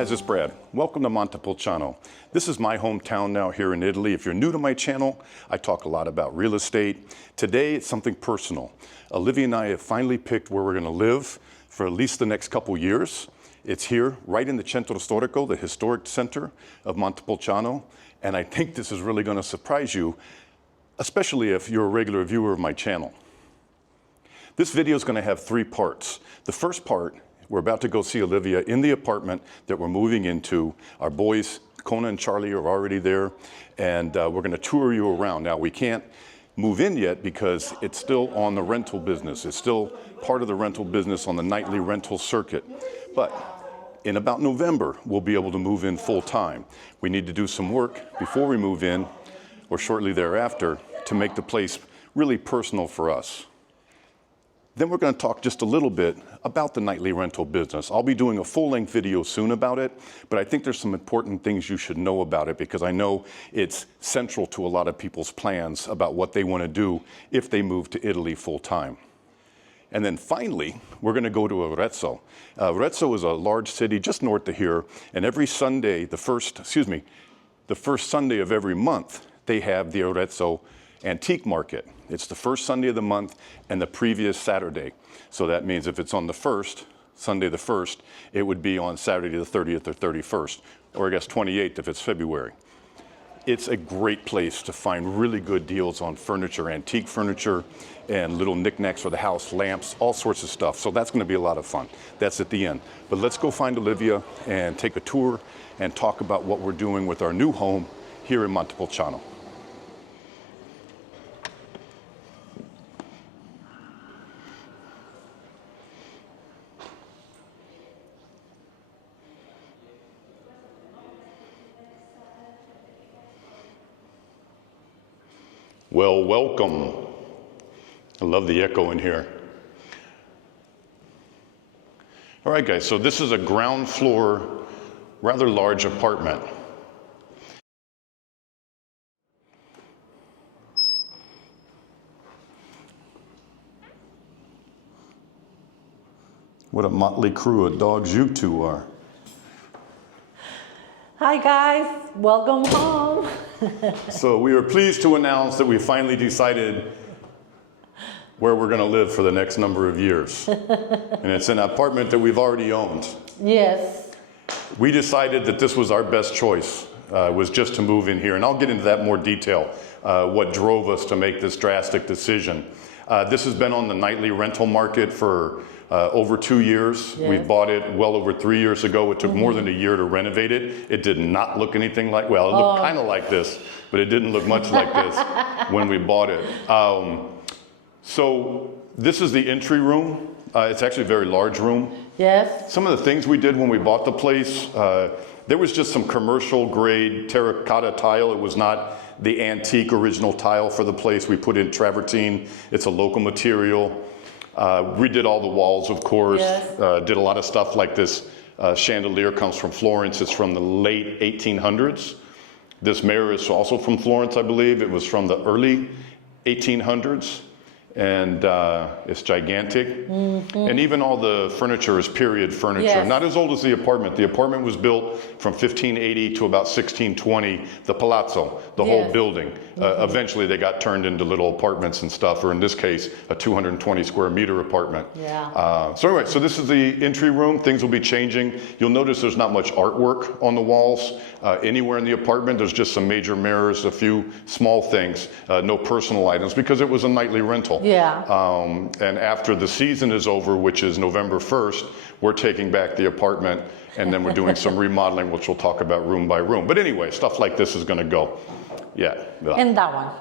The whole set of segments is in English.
guys, it's Brad. Welcome to Montepulciano. This is my hometown now here in Italy. If you're new to my channel, I talk a lot about real estate. Today, it's something personal. Olivia and I have finally picked where we're going to live for at least the next couple years. It's here, right in the Centro Storico, the historic center of Montepulciano. And I think this is really going to surprise you, especially if you're a regular viewer of my channel. This video is going to have three parts. The first part, we're about to go see Olivia in the apartment that we're moving into. Our boys, Kona and Charlie, are already there, and we're going to tour you around. Now, we can't move in yet because it's still on the rental business. It's still part of the rental business on the nightly rental circuit. But in about November, we'll be able to move in full time. We need to do some work before we move in, or shortly thereafter, to make the place really personal for us. Then we're going to talk just a little bit about the nightly rental business. I'll be doing a full-length video soon about it, but I think there's some important things you should know about it because I know it's central to a lot of people's plans about what they want to do if they move to Italy full-time. And then finally, we're going to go to Arezzo. Arezzo is a large city just north of here, and every Sunday, the first Sunday of every month, they have the Arezzo Antique Market. It's the first Sunday of the month and the previous Saturday. So that means if it's on the 1st, Sunday the 1st, it would be on Saturday the 30th or 31st, or I guess 28th if it's February. It's a great place to find really good deals on furniture, antique furniture, and little knickknacks for the house, lamps, all sorts of stuff. So that's going to be a lot of fun. That's at the end. But let's go find Olivia and take a tour and talk about what we're doing with our new home here in Montepulciano. Well, welcome. I love the echo in here. All right, guys, so this is a ground floor, rather large apartment. What a motley crew of dogs you two are. Hi guys, welcome home. So we are pleased to announce that we finally decided where we're going to live for the next number of years. And it's an apartment that we've already owned. Yes. We decided that this was our best choice, was just to move in here. And I'll get into that in more detail, what drove us to make this drastic decision. This has been on the nightly rental market for over 2 years. Yes. We bought it well over 3 years ago. It took more than a year to renovate it. It did not look anything like, well, it looked kind of like this, but it didn't look much like this when we bought it. So this is the entry room. It's actually a very large room. Yes. Some of the things we did when we bought the place, there was just some commercial grade terracotta tile. It was not the antique original tile for the place. We put in travertine. It's a local material. Redid all the walls, of course. Yes. Did a lot of stuff like this. Chandelier comes from Florence. It's from the late 1800s. This mirror is also from Florence, I believe. It was from the early 1800s. And it's gigantic. Mm-hmm. And even all the furniture is period furniture. Yes. Not as old as the apartment. The apartment was built from 1580 to about 1620, the palazzo, the whole building. Eventually they got turned into little apartments and stuff, or in this case, a 220 square meter apartment. Yeah. So anyway, so this is the entry room. Things will be changing. You'll notice there's not much artwork on the walls anywhere in the apartment. There's just some major mirrors, a few small things, no personal items, because it was a nightly rental. Yeah. And after the season is over, which is November 1st, we're taking back the apartment, and then we're doing some remodeling, which we'll talk about room by room. But anyway, stuff like this is going to go. Yeah. And that one.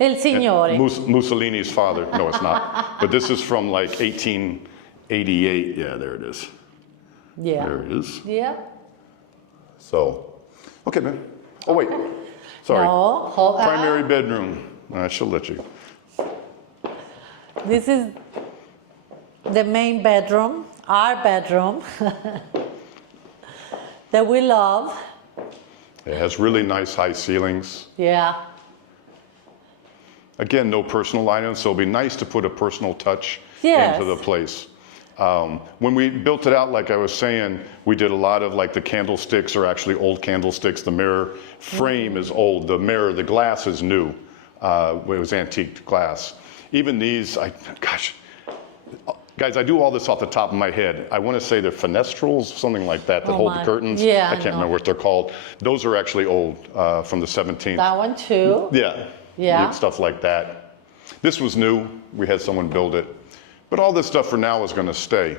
El Signore. Mussolini's father. No, it's not. But this is from like 1888. Yeah, there it is. Yeah. There it is. Yeah. So, okay, man. Oh, wait. Sorry. No, hold on. Primary bedroom. I shall let you. This is the main bedroom, our bedroom, that we love. It has really nice high ceilings. Yeah. Again, no personal items, so it'll be nice to put a personal touch into the place. When we built it out, like I was saying, we did a lot of like the candlesticks are actually old candlesticks. The mirror frame is old. The mirror, the glass is new. It was antique glass. Even these, gosh, guys, I do all this off the top of my head. I want to say they're fenestrals, something like that, that hold the curtains. Yeah, I can't remember what they're called. Those are actually old, from the 17th. That one too. Yeah. Yeah. Stuff like that. This was new. We had someone build it. But all this stuff for now is going to stay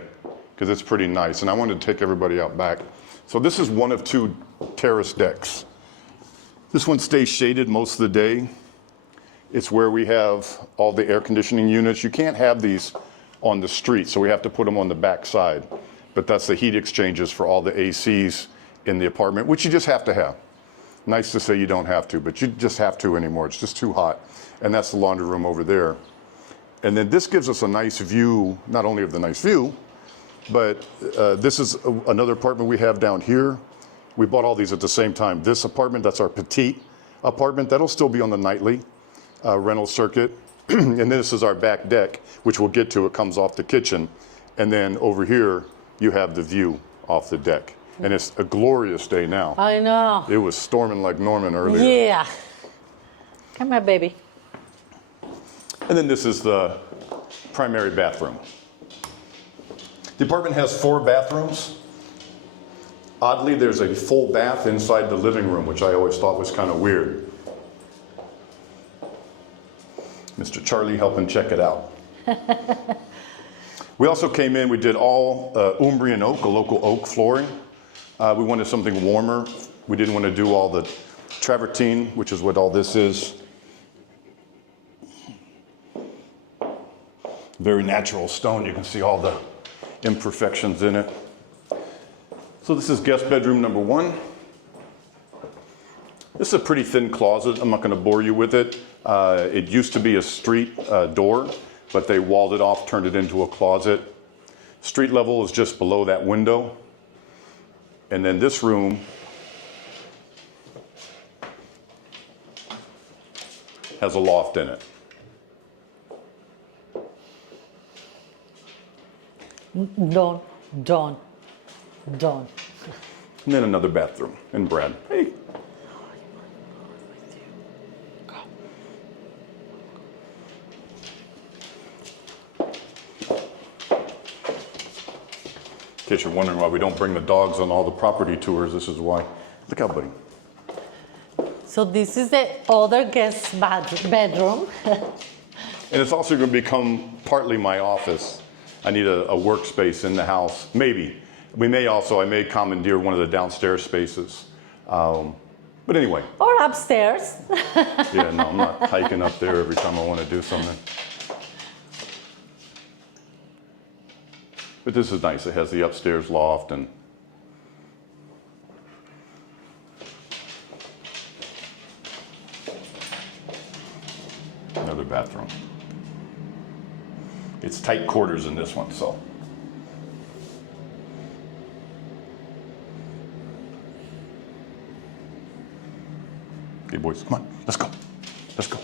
because it's pretty nice. And I wanted to take everybody out back. So this is one of two terrace decks. This one stays shaded most of the day. It's where we have all the air conditioning units. You can't have these on the street, so we have to put them on the back side. But that's the heat exchangers for all the ACs in the apartment, which you just have to have. Nice to say you don't have to, but you just have to anymore. It's just too hot. And that's the laundry room over there. And then this gives us a nice view, not only of the nice view, but this is another apartment we have down here. We bought all these at the same time. This apartment, that's our petite apartment. That'll still be on the nightly rental circuit. And this is our back deck, which we'll get to. It comes off the kitchen. And then over here, you have the view off the deck. And it's a glorious day now. I know. It was storming like Norman earlier. Yeah. Come here, baby. And then this is the primary bathroom. The apartment has 4 bathrooms. Oddly, there's a full bath inside the living room, which I always thought was kind of weird. Mr. Charlie helping check it out. We also came in, we did all Umbrian oak, a local oak flooring. We wanted something warmer. We didn't want to do all the travertine, which is what all this is. Very natural stone. You can see all the imperfections in it. So this is guest bedroom number 1. This is a pretty thin closet. I'm not going to bore you with it. It used to be a street door, but they walled it off, turned it into a closet. Street level is just below that window. And then this room has a loft in it. Don't. And then another bathroom. And Brad, hey. In case you're wondering why we don't bring the dogs on all the property tours, this is why. Look out, buddy. So this is the other guest bedroom. And it's also going to become partly my office. I need a workspace in the house. Maybe. I may commandeer one of the downstairs spaces. But anyway. Or upstairs. Yeah, no, I'm not hiking up there every time I want to do something. But this is nice. It has the upstairs loft and another bathroom. It's tight quarters in this one, so. Okay, boys, come on, let's go. Let's go.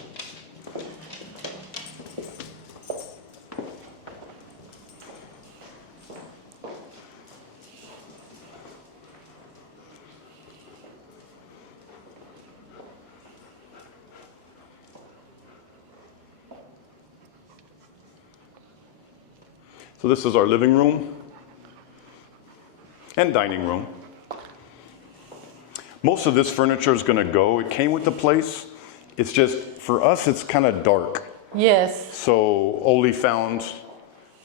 So this is our living room and dining room. Most of this furniture is going to go. It came with the place. It's just, for us, it's kind of dark. Yes. So Oli found,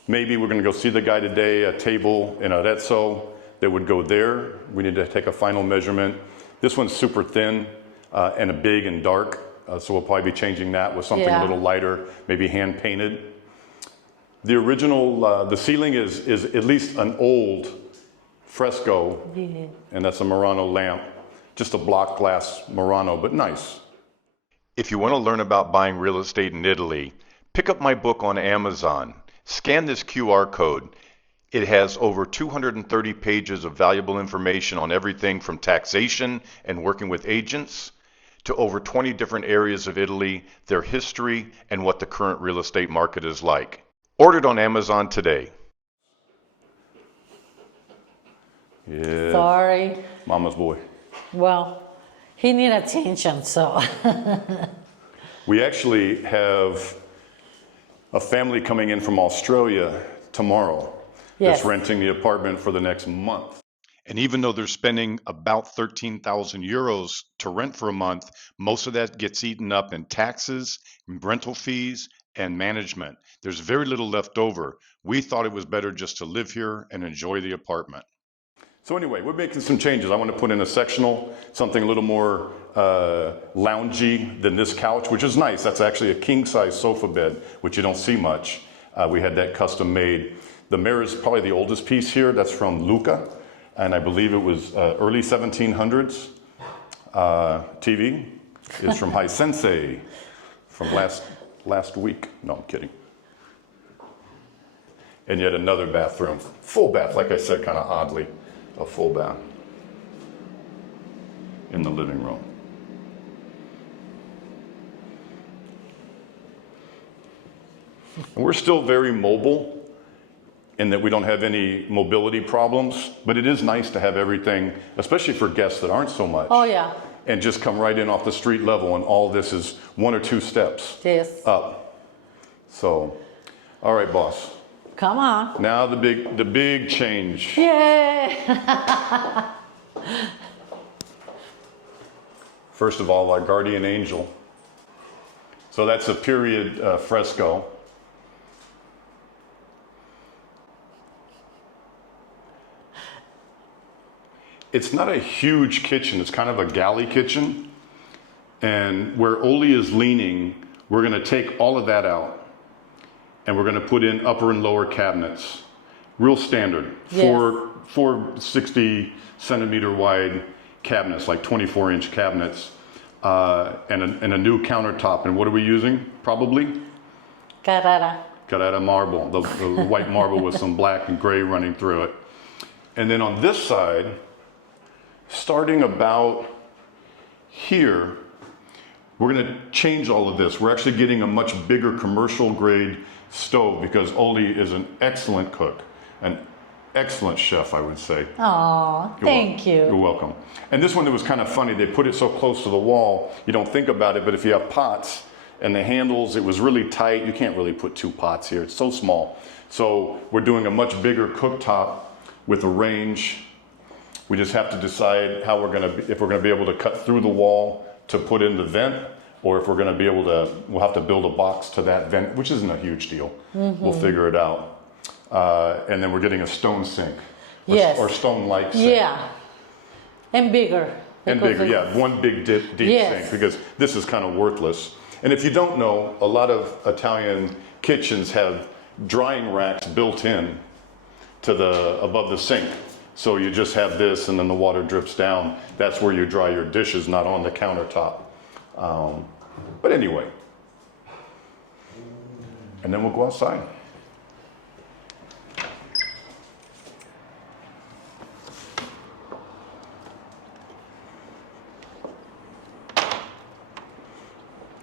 maybe we're going to go see the guy today, a table in Arezzo that would go there. We need to take a final measurement. This one's super thin and a big and dark. So we'll probably be changing that with something a little lighter, maybe hand painted. The original, the ceiling is at least an old fresco, and that's a Murano lamp. Just a block glass Murano, but nice. If you want to learn about buying real estate in Italy, pick up my book on Amazon. Scan this QR code. It has over 230 pages of valuable information on everything from taxation and working with agents to over 20 different areas of Italy, their history, and what the current real estate market is like. Ordered on Amazon today. Yeah. Sorry. Mama's boy. Well, he need attention, so. We actually have a family coming in from Australia tomorrow. Yes. That's renting the apartment for the next month. And even though they're spending about 13,000 euros to rent for a month, most of that gets eaten up in taxes, rental fees, and management. There's very little left over. We thought it was better just to live here and enjoy the apartment. So anyway, we're making some changes. I want to put in a sectional, something a little more loungy than this couch, which is nice. That's actually a king-size sofa bed, which you don't see much. We had that custom made. The mirror is probably the oldest piece here. That's from Luca, and I believe it was early 1700s. TV is from Hisense from last week. No, I'm kidding. And yet another bathroom, full bath, like I said, kind of oddly, a full bath in the living room. And we're still very mobile in that we don't have any mobility problems, but it is nice to have everything, especially for guests that aren't so much. Oh, yeah. And just come right in off the street level, and all this is 1 or 2 steps Yes. up. So, all right, boss. Come on. Now the big change. Yay! First of all, our guardian angel. So that's a period fresco. It's not a huge kitchen. It's kind of a galley kitchen. And where Oli is leaning, we're going to take all of that out. And we're going to put in upper and lower cabinets. Real standard. Yes. Four 60 centimeter wide cabinets, like 24-inch cabinets. And a new countertop. And what are we using? Probably? Carrara marble. The white marble with some black and gray running through it. And then on this side, starting about here, we're going to change all of this. We're actually getting a much bigger commercial grade stove because Oli is an excellent cook, an excellent chef, I would say. Oh, thank you. You're welcome. And this one, it was kind of funny. They put it so close to the wall, you don't think about it, but if you have pots and the handles, it was really tight. You can't really put 2 pots here. It's so small. So we're doing a much bigger cooktop with a range. We just have to decide how if we're going to be able to cut through the wall to put in the vent, or if we're going to be able to, we'll have to build a box to that vent, which isn't a huge deal. Mm-hmm. We'll figure it out. And then we're getting a stone sink. Yes. Or stone-like sink. Yeah. And bigger. And bigger, yeah. One big deep Yes. sink, because this is kind of worthless. And if you don't know, a lot of Italian kitchens have drying racks built in to above the sink. So you just have this and then the water drips down. That's where you dry your dishes, not on the countertop. But anyway. And then we'll go outside.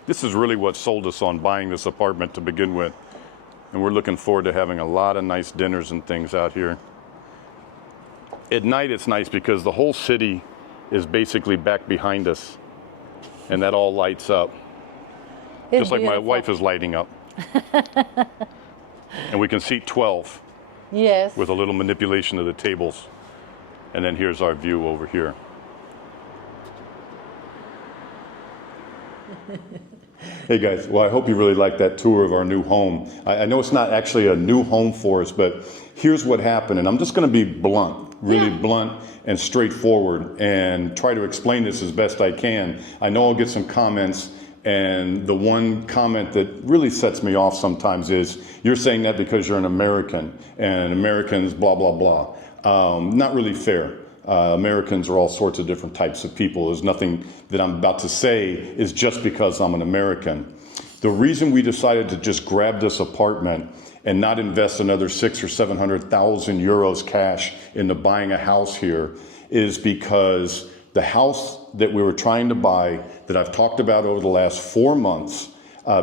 This is really what sold us on buying this apartment to begin with. And we're looking forward to having a lot of nice dinners and things out here. At night, it's nice because the whole city is basically back behind us, and that all lights up. It's just like beautiful. my wife is lighting up. And we can seat 12 Yes. with a little manipulation of the tables. And then here's our view over here. Hey guys, well, I hope you really liked that tour of our new home. I know it's not actually a new home for us, but here's what happened. And I'm just going to be blunt, really blunt and straightforward, and try to explain this as best I can. I know I'll get some comments, and the one comment that really sets me off sometimes is, you're saying that because you're an American, and Americans blah, blah, blah. Not really fair. Americans are all sorts of different types of people. There's nothing that I'm about to say is just because I'm an American. The reason we decided to just grab this apartment and not invest another 600,000 or 700,000 euros cash into buying a house here is because the house that we were trying to buy, that I've talked about over the last 4 months,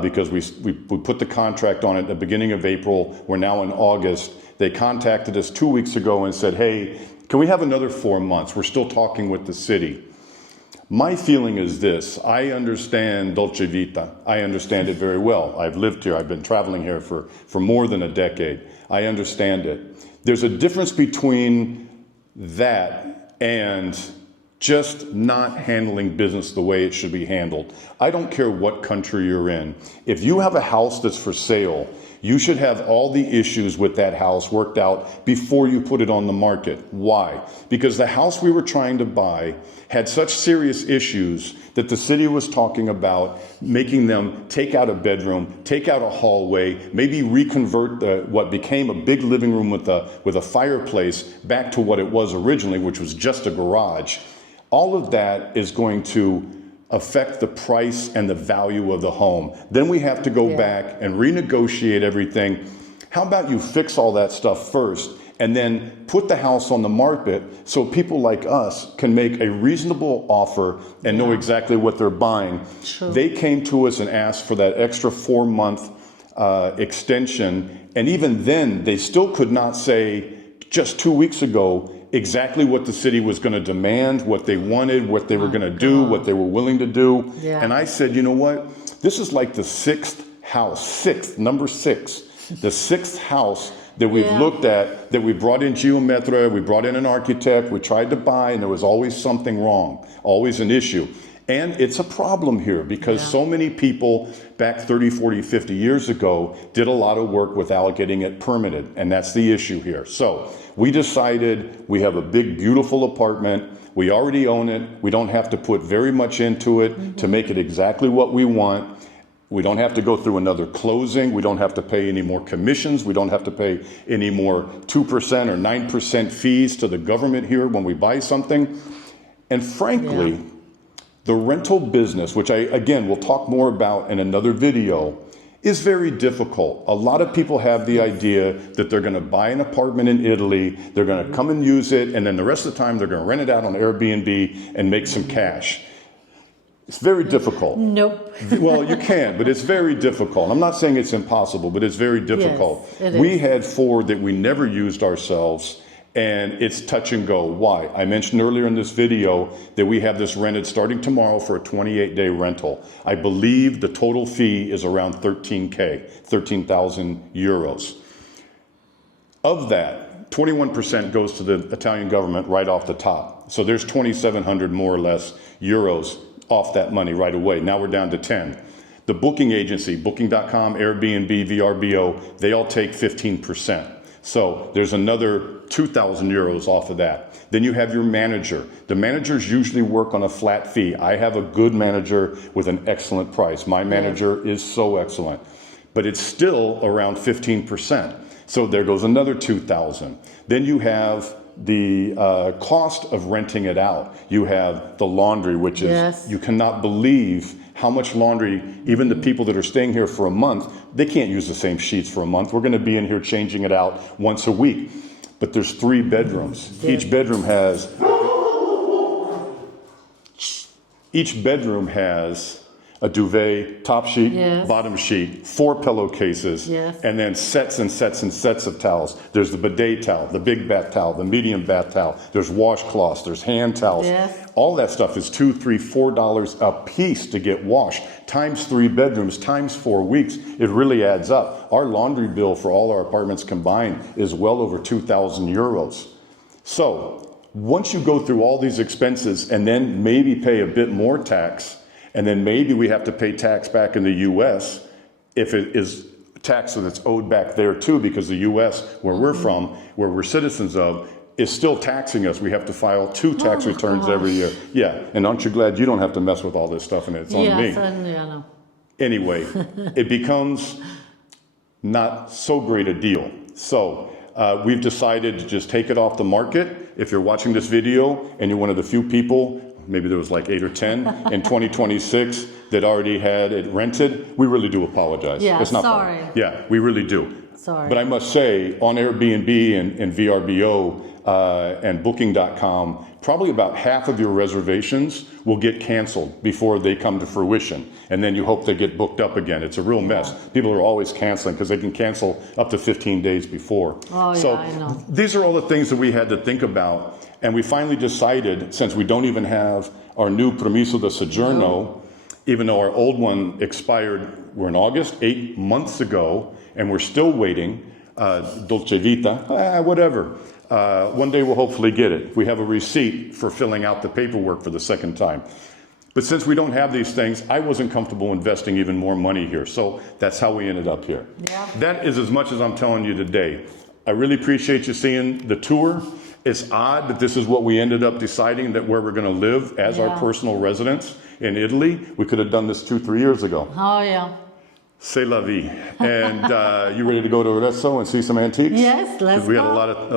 because we put the contract on it at the beginning of April, we're now in August. They contacted us 2 weeks ago and said, hey, Can we have another 4 months? We're still talking with the city. My feeling is this. I understand Dolce Vita. I understand it very well. I've lived here. I've been traveling here for more than a decade. I understand it. There's a difference between that and just not handling business the way it should be handled. I don't care what country you're in. If you have a house that's for sale, you should have all the issues with that house worked out before you put it on the market. Why? Because the house we were trying to buy had such serious issues that the city was talking about making them take out a bedroom, take out a hallway, maybe reconvert what became a big living room with a fireplace back to what it was originally, which was just a garage. All of that is going to affect the price and the value of the home. Then we have to go back and renegotiate everything. How about you fix all that stuff first and then put the house on the market so people like us can make a reasonable offer and know exactly what they're buying. True. They came to us and asked for that extra 4-month extension. And even then, they still could not say just 2 weeks ago exactly what the city was going to demand, what they wanted, what they were going to do, what they were willing to do. Yeah. And I said, you know what? This is like the sixth house, number 6, the 6th house that we've looked at, that we brought in geometra, we brought in an architect, we tried to buy, and there was always something wrong, always an issue. And it's a problem here because so many people back 30, 40, 50 years ago did a lot of work without getting it permitted. And that's the issue here. So we decided we have a big, beautiful apartment. We already own it. We don't have to put very much into it to make it exactly what we want. We don't have to go through another closing. We don't have to pay any more commissions. We don't have to pay any more 2% or 9% fees to the government here when we buy something. And frankly, the rental business, which again, we'll talk more about in another video, is very difficult. A lot of people have the idea that they're going to buy an apartment in Italy, they're going to come and use it, and then the rest of the time they're going to rent it out on Airbnb and make some cash. It's very difficult. Nope. Well, you can, but it's very difficult. I'm not saying it's impossible, but it's very difficult. Yes, it We is. had 4 that we never used ourselves, and it's touch and go. Why? I mentioned earlier in this video that we have this rented starting tomorrow for a 28-day rental. I believe the total fee is around 13K, 13,000 euros. Of that, 21% goes to the Italian government right off the top. So there's 2,700 more or less euros off that money right away. Now we're down to 10. The booking agency, Booking.com, Airbnb, VRBO, they all take 15%. So there's another 2,000 euros off of that. Then you have your manager. The managers usually work on a flat fee. I have a good manager with an excellent price. My manager is so excellent, but it's still around 15%. So there goes another 2,000. Then you have the cost of renting it out. You have the laundry, which is, you cannot believe how much laundry, even the people that are staying here for a month, they can't use the same sheets for a month. We're going to be in here changing it out once a week. But there's 3 bedrooms. Each bedroom has a duvet, top sheet, bottom sheet, 4 pillowcases, and then sets and sets and sets of towels. There's the bidet towel, the big bath towel, the medium bath towel. There's washcloths, there's hand towels. All that stuff is $2, $3, $4 a piece to get washed. Times 3 bedrooms, times 4 weeks. It really adds up. Our laundry bill for all our apartments combined is well over 2,000 euros. So once you go through all these expenses and then maybe pay a bit more tax, and then maybe we have to pay tax back in the U.S. if it is tax that's owed back there too, because the U.S., where we're from, where we're citizens of, is still taxing us. We have to file 2 tax returns every year. Yeah, and aren't you glad you don't have to mess with all this stuff and it's on me? Yes, I know. Anyway, it becomes not so great a deal. So we've decided to just take it off the market. If you're watching this video and you're one of the few people, maybe there was like 8 or 10 in 2026 that already had it rented, we really do apologize. Yeah, it's not sorry. fun. Yeah, we really do. Sorry. But I must say, on Airbnb and VRBO and Booking.com, probably about half of your reservations will get canceled before they come to fruition. And then you hope they get booked up again. It's a real mess. People are always canceling because they can cancel up to 15 days before. Oh, so yeah, I know. these are all the things that we had to think about. And we finally decided, since we don't even have our new permiso de soggiorno, even though our old one expired, we're in August, 8 months ago, and we're still waiting, Dolce Vita, whatever. One day we'll hopefully get it. We have a receipt for filling out the paperwork for the second time. But since we don't have these things, I wasn't comfortable investing even more money here. So that's how we ended up here. Yeah. That is as much as I'm telling you today. I really appreciate you seeing the tour. It's odd that this is what we ended up deciding, that where we're going to live as our personal residence in Italy. We could have done this 2-3 years ago. Oh, yeah. C'est la vie. And you ready to go to Arezzo and see some antiques? Yes, let's We have go. a lot of,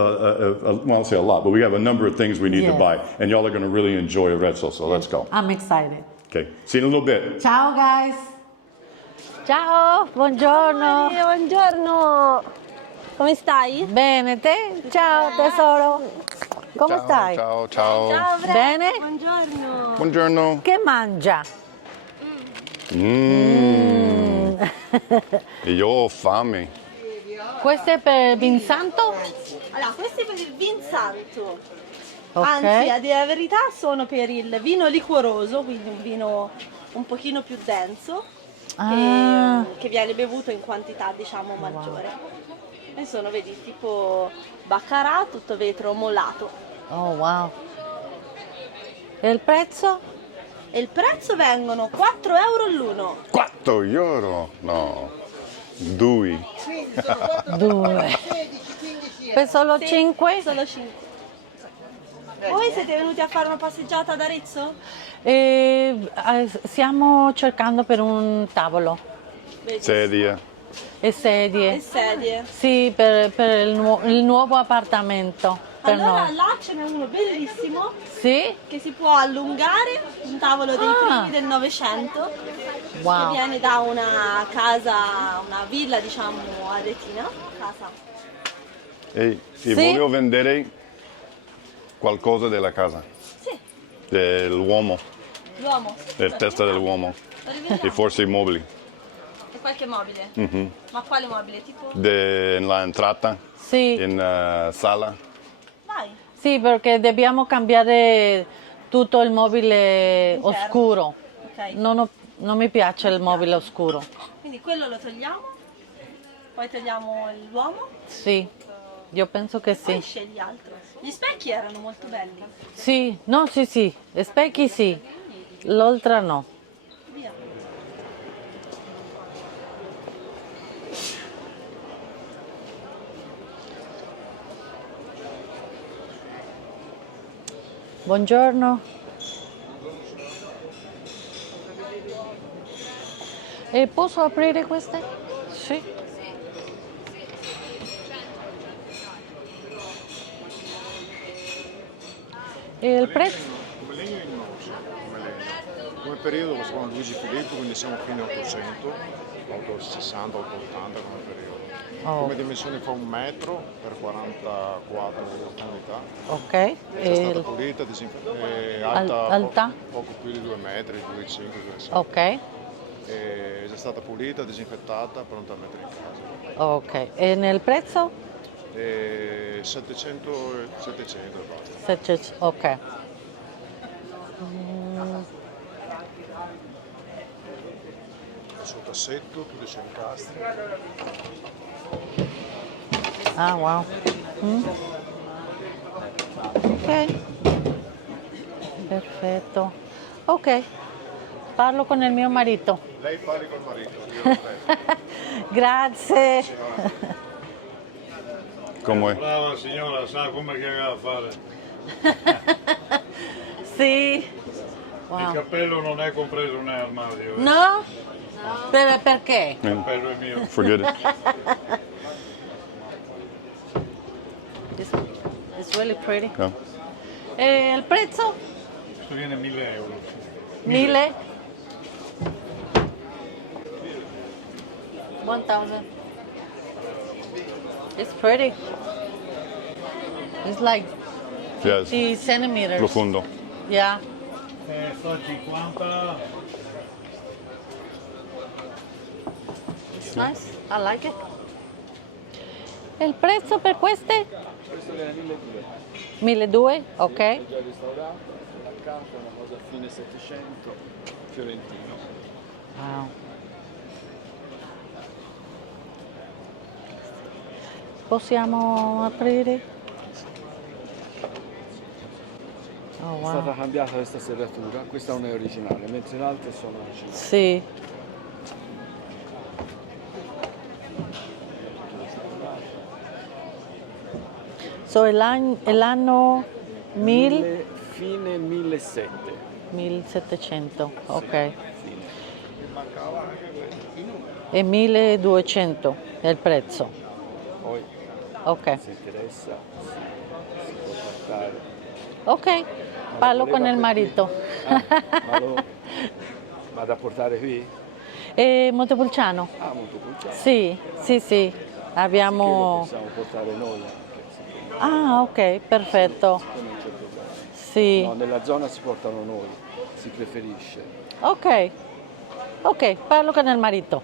well, I won't say a lot, but we have a number of things we need to buy. And y'all are going to really enjoy Arezzo, so let's go. I'm excited. Okay, see you in a little bit. Ciao, guys. Ciao, buongiorno. Buongiorno, come stai? Bene, te? Ciao, tesoro. Come stai? Ciao, ciao. Ciao, Bre. Bene? Buongiorno. Buongiorno. Che mangia? Io ho fame. Questo è per Vinsanto? Allora, questo è per il vin santo. Ok. Anzi, a dire la verità, sono per il vino liquoroso, quindi un vino un pochino più denso, che viene bevuto in quantità, diciamo, maggiore. E sono, vedi, tipo baccarà, tutto vetro molato. Oh, wow. E il prezzo? E il prezzo vengono 4 euro l'uno. 4 euro? No. 2. 2. Per solo 5? Solo 5. Voi siete venuti a fare una passeggiata ad Arezzo? Stiamo cercando per un tavolo Vedi? Sedia. e sedie. E sedie. Sì, per il nuovo appartamento. Per Allora noi. là ce n'è uno bellissimo Sì? che si può allungare, un tavolo dei primi del Novecento, Wow. che viene da una casa, una villa diciamo aretina, casa. Ehi, ti Sì? voglio vendere qualcosa della casa, Sì, dell'uomo, l'uomo. del testa dell'uomo, Lo rivediamo? e forse i mobili, E qualche mobile? Ma quale mobile? Tipo? nella entrata, Sì. in sala. Vai. Sì, perché dobbiamo cambiare tutto il mobile Interno. oscuro. Ok. Non mi piace il mobile oscuro. Quindi quello lo togliamo, poi togliamo l'uomo, Sì, io penso che poi sì. scegli altro. Gli specchi erano molto belli. Sì, no, sì, sì. Specchi sì. L'altra no. Via. Buongiorno. E posso aprire queste? Sì. E il prezzo? Come legno in mouse, come legno. Come periodo lo fa Luigi Filippo, quindi siamo fine 800, 860, 880 come periodo. Oh. Come dimensioni fa 1 metro per 44 unità. Ok. È E stata pulita, alta, alta? Poco più di 2 metri, 2,5, 2,6. ok. È già stata pulita, disinfettata, pronta a mettere in casa. Ok. E nel prezzo? 700 e basta. Ok. Il suo cassetto, tutti i suoi incastri. Ah, wow. Ok. Perfetto. Ok. Parlo con il mio marito. Lei parli col marito, io lo prendo. Grazie. Come? Brava signora, sa come che ha a fare. Sì. Il Wow. cappello non è compreso nell'armadio. No? Perché? Il cappello è mio. Forget it. It's really pretty. Yeah. E il prezzo? Questo viene 1.000 euro. 1000? 1000. It's pretty. It's like Yes, 50 centimeters. profondo. Yeah. Sto 50. It's nice. I like it. Il prezzo per queste? Questo viene 1200. 1200, ok. È già restaurato, attaccato, una cosa fine 700, fiorentino. Wow. Possiamo aprire? Oh, È wow. stata cambiata questa serratura, questa non è originale, mentre le altre sono originali. Sì. So, l'anno 1000? Fine 1700. 1700, ok. Fine. E 1200 è il prezzo. Poi, Ok. se interessa, si può trattare. Ok, parlo con il marito. Ma lo vado a portare qui? E Montepulciano? Ah, Montepulciano. Sì, sì, sì. Che lo Abbiamo... possiamo portare noi anche. Ah, ok, perfetto. Siccome non c'è problema. Sì. No, nella zona si portano noi, si preferisce. Ok, ok, parlo con il marito.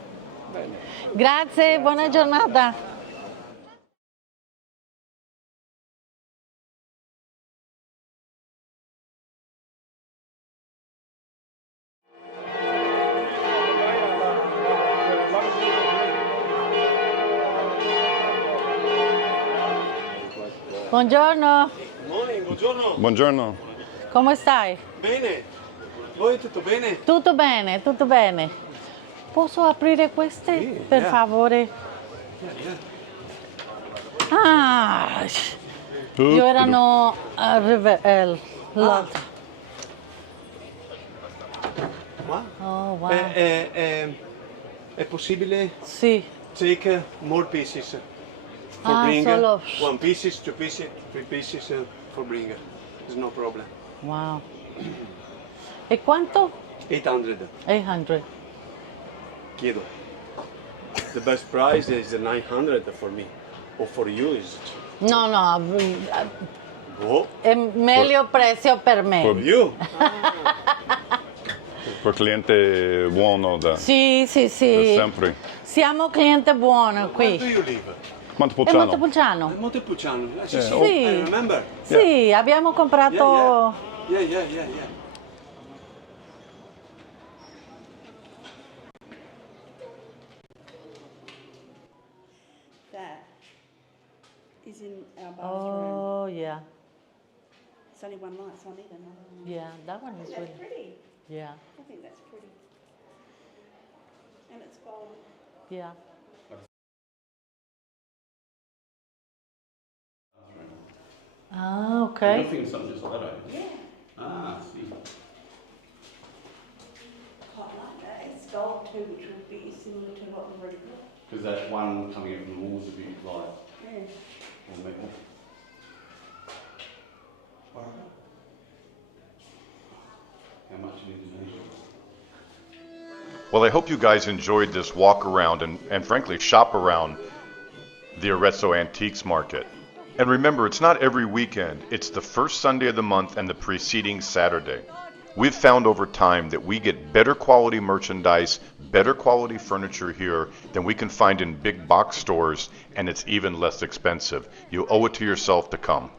Bene. Grazie, buona giornata. Buongiorno, Morning, buongiorno. Buongiorno. come stai? Bene. Voi tutto bene? Tutto bene, tutto bene. Posso aprire queste, Sì, per yeah. favore? Yeah. Ah, io erano l'altro. Qua? Oh, wow. È possibile Sì. take more pieces for Ah, bring solo- one pieces, two pieces, three pieces for bring. There's no problem. Wow. E quanto? 800. 800. Chiedo. The best price is 900 for me. Or for you is No, no, oh, è meglio prezzo per for me. you. Per cliente buono da Sì, sì, sì. sempre. Siamo cliente buono Where do qui. you live? È Montepulciano. Montepulciano. Montepulciano. Sì, Yeah. sì. Sì. I remember. Sì, abbiamo comprato... Yeah. That is in our bathroom. Oh, yeah. It's only one light, so I need another one. Yeah, that one is That's really... pretty. Yeah, I think that's pretty. And it's gold. yeah. Ah, ok. Nothing something just like that, eh? Yeah, Ah, I see. quite like that. It's gold too, which would be similar to what we've already got. Because that one coming out from the walls would be like Yeah. all metal. How much in Indonesia? Well, I hope you guys enjoyed this walk around and frankly shop around the Arezzo Antiques Market. And remember, it's not every weekend. It's the first Sunday of the month and the preceding Saturday. We've found over time that we get better quality merchandise, better quality furniture here than we can find in big box stores, and it's even less expensive. You owe it to yourself to come.